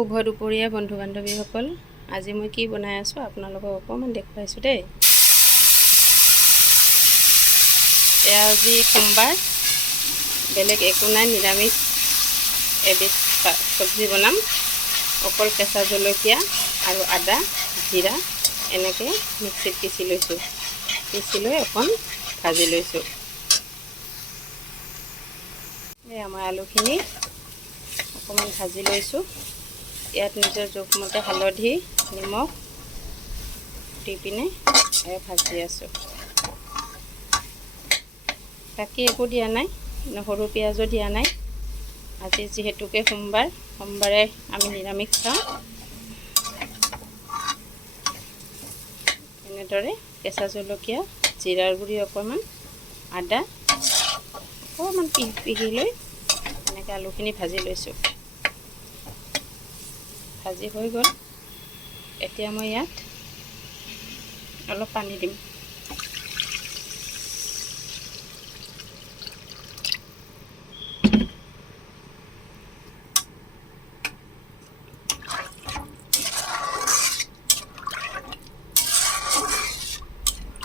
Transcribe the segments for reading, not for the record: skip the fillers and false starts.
শুভ দুপৰীয়া বন্ধু বান্ধৱীসকল, আজি মই কি বনাই আছোঁ আপোনালোকক অকণমান দেখুৱাইছোঁ দেই। এয়া আজি সোমবাৰ, বেলেগ একো নাই, নিৰামিষ এবিধ চব্জি বনাম। অকল কেঁচা জলকীয়া আৰু আদা জিৰা এনেকৈ মিক্সিত পিচি লৈছোঁ। পিচি লৈ অকণ ভাজি লৈছোঁ। এই আমাৰ আলুখিনি অকণমান ভাজি লৈছোঁ। ইয়াত নিজৰ জোখমতে হালধি নিমখ দি পিনে ভাজি আছোঁ। বাকী একো দিয়া নাই, সৰু পিঁয়াজো দিয়া নাই। আজি যিহেতুকে সোমবাৰে আমি নিৰামিষ খাওঁ। এনেদৰে কেঁচা জলকীয়া জিৰাৰ গুড়ি অকণমান আদা অকণমান পিহি লৈ এনেকৈ আলুখিনি ভাজি লৈছোঁ। ভাজি হৈ গ'ল। এতিয়া মই ইয়াত অলপ পানী দিম।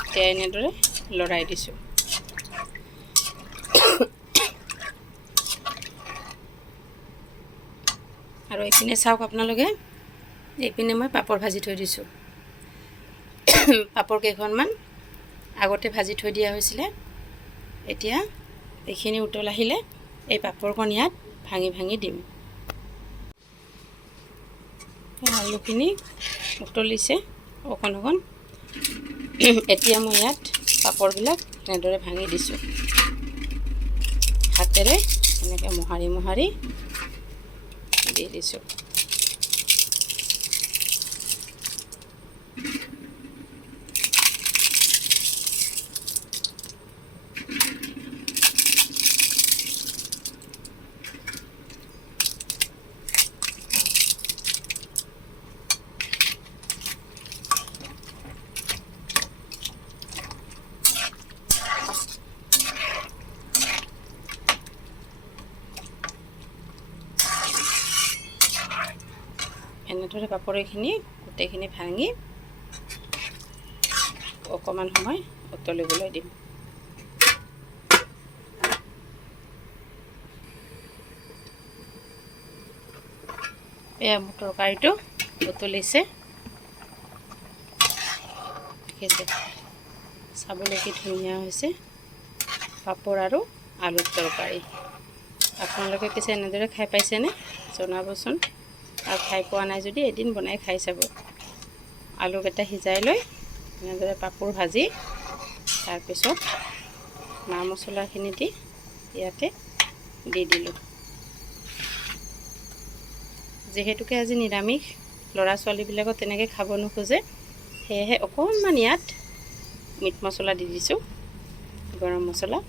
এতিয়া এনেদৰে লৰাই দিছোঁ। আৰু এইপিনে চাওক আপোনালোকে, এইপিনে মই পাপৰ ভাজি থৈ দিছোঁ। পাপৰ কেইখনমান আগতে ভাজি থৈ দিয়া হৈছিলে। এতিয়া এইখিনি উতল আহিলে এই পাপৰকণ ইয়াত ভাঙি ভাঙি দিম। আলুখিনি উতলিছে অকণ অকণ। এতিয়া মই ইয়াত পাপৰবিলাক এনেদৰে ভাঙি দিছোঁ। হাতেৰে এনেকৈ মোহাৰি মোহাৰি দি দিছোঁ। এনেদৰে পাপৰখিনি গোটেইখিনি ভাঙি অকণমান সময় উতলিবলৈ দিম। এয়া মোৰ তৰকাৰীটো উতলিছে, দেখিছে চাবলৈ কি ধুনীয়া হৈছে। পাপৰ আৰু আলুৰ তৰকাৰী। আপোনালোকে পিছে এনেদৰে খাই পাইছেনে? জনাবচোন। আৰু খাই পোৱা নাই যদি এদিন বনাই খাই চাব। আলুকেইটা সিজাই লৈ এনেদৰে পাপৰ ভাজি তাৰপিছত মা মছলাখিনি দি ইয়াতে দি দিলোঁ। যিহেতুকে আজি নিৰামিষ, ল'ৰা ছোৱালীবিলাকক তেনেকৈ খাব নোখোজে, সেয়েহে অকণমান ইয়াত মিট মছলা দি দিছোঁ, গৰম মছলা।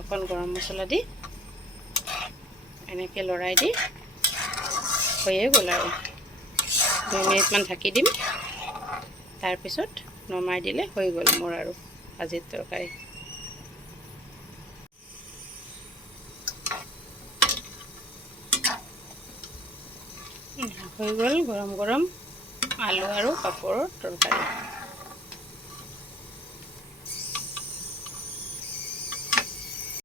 অকণ গৰম মছলা দি এনেকৈ লৰাই দি হৈয়ে গ'ল আৰু 2 মিনিটমান ঢাকি দিম। তাৰপিছত নমাই দিলে হৈ গ'ল মোৰ আৰু ভাজিৰ তৰকাৰী। হৈ গ'ল গৰম গৰম আলু আৰু পাপৰৰ তৰকাৰী।